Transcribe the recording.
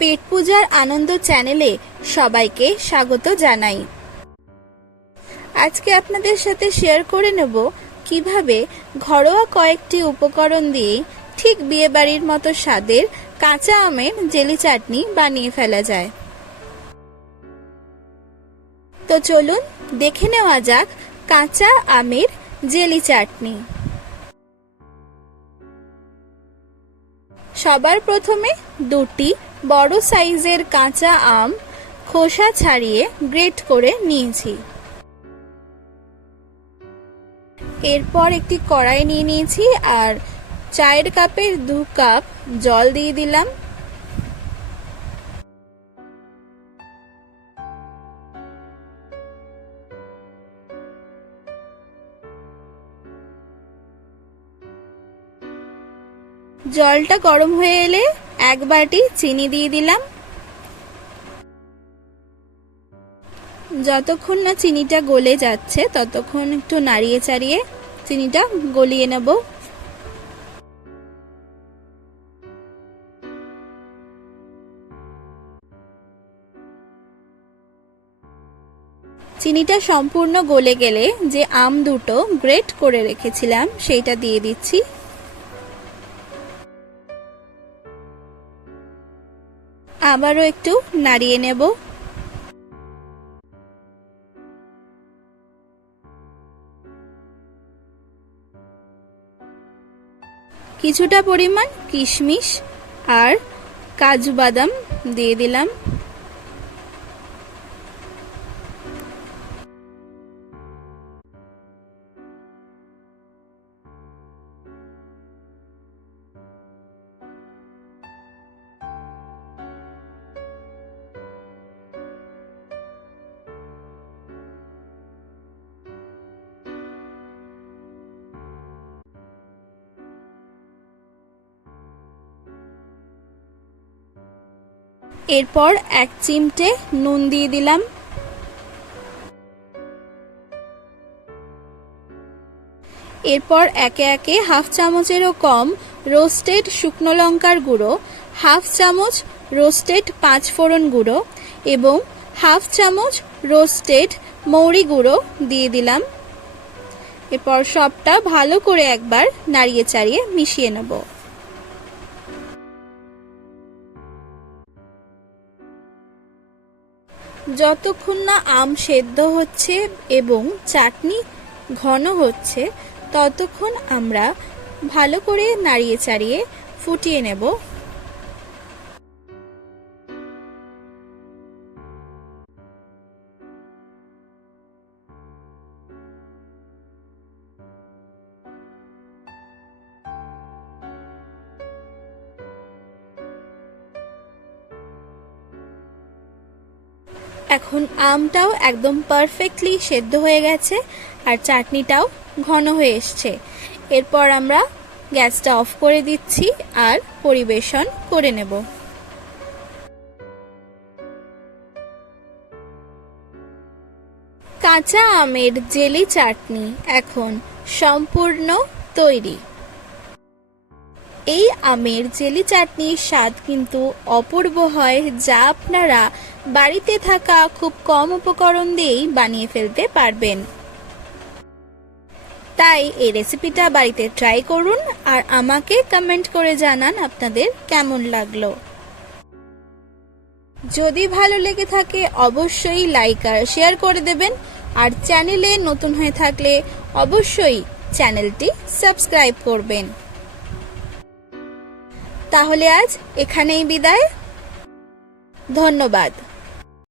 পেট পূজার আনন্দ চ্যানেলে সবাইকে স্বাগত জানাই। আজকে আপনাদের সাথে শেয়ার করে নেব কিভাবে ঘরোয়া কয়েকটি উপকরণ দিয়ে ঠিক বিয়েবাড়ির মতো স্বাদের কাঁচা আমের জেলি চাটনি বানিয়ে ফেলা যায়। তো চলুন দেখে নেওয়া যাক কাঁচা আমের জেলি চাটনি। সবার প্রথমে দুটি বড় সাইজের কাঁচা আম খোসা ছাড়িয়ে গ্রেট করে নিয়েছি। এরপর একটি কড়াই নিয়ে নিয়েছি আর চায়ের কাপের 2 কাপ জল দিয়ে দিলাম। জলটা গরম হয়ে এলে 1 বাটি চিনি দিয়ে দিলাম। যতক্ষণ না চিনিটা গলে যাচ্ছে ততক্ষণ একটু নাড়িয়ে চাড়িয়ে চিনিটা গলিয়ে নেব। চিনিটা সম্পূর্ণ গলে গেলে যে আম দুটো গ্রেট করে রেখেছিলাম সেইটা দিয়ে দিচ্ছি। আবারও একটু নাড়িয়ে নেব। কিছুটা পরিমাণ কিশমিশ আর কাজু বাদাম দিয়ে দিলাম। এরপর 1 চিমটে নুন দিয়ে দিলাম। এরপর একে একে 1/2 চামচেরও কম রোস্টেড শুকনো লঙ্কার গুঁড়ো, 1/2 চামচ রোস্টেড 5 ফোড়ন গুঁড়ো এবং 1/2 চামচ রোস্টেড মৌরি গুঁড়ো দিয়ে দিলাম। এরপর সবটা ভালো করে একবার নাড়িয়ে চাড়িয়ে মিশিয়ে নেব। যতক্ষণ না আম সেদ্ধ হচ্ছে এবং চাটনি ঘন হচ্ছে ততক্ষণ আমরা ভালো করে নাড়িয়ে চাড়িয়ে ফুটিয়ে নেব। এখন আমটাও একদম পারফেক্টলি সেদ্ধ হয়ে গেছে আর চাটনিটাও ঘন হয়ে এসছে। এরপর আমরা গ্যাসটা অফ করে দিচ্ছি আর পরিবেশন করে নেব। কাঁচা আমের জেলি চাটনি এখন সম্পূর্ণ তৈরি। এই আমের জেলি চাটনির স্বাদ কিন্তু অপূর্ব হয়, যা আপনারা বাড়িতে থাকা খুব কম উপকরণ দিয়েই বানিয়ে ফেলতে পারবেন। তাই এই রেসিপিটা বাড়িতে ট্রাই করুন আর আমাকে কমেন্ট করে জানান আপনাদের কেমন লাগলো। যদি ভালো লেগে থাকে অবশ্যই লাইক আর শেয়ার করে দেবেন আর চ্যানেলে নতুন হয়ে থাকলে অবশ্যই চ্যানেলটি সাবস্ক্রাইব করবেন। তাহলে আজ এখানেই বিদায়। ধন্যবাদ।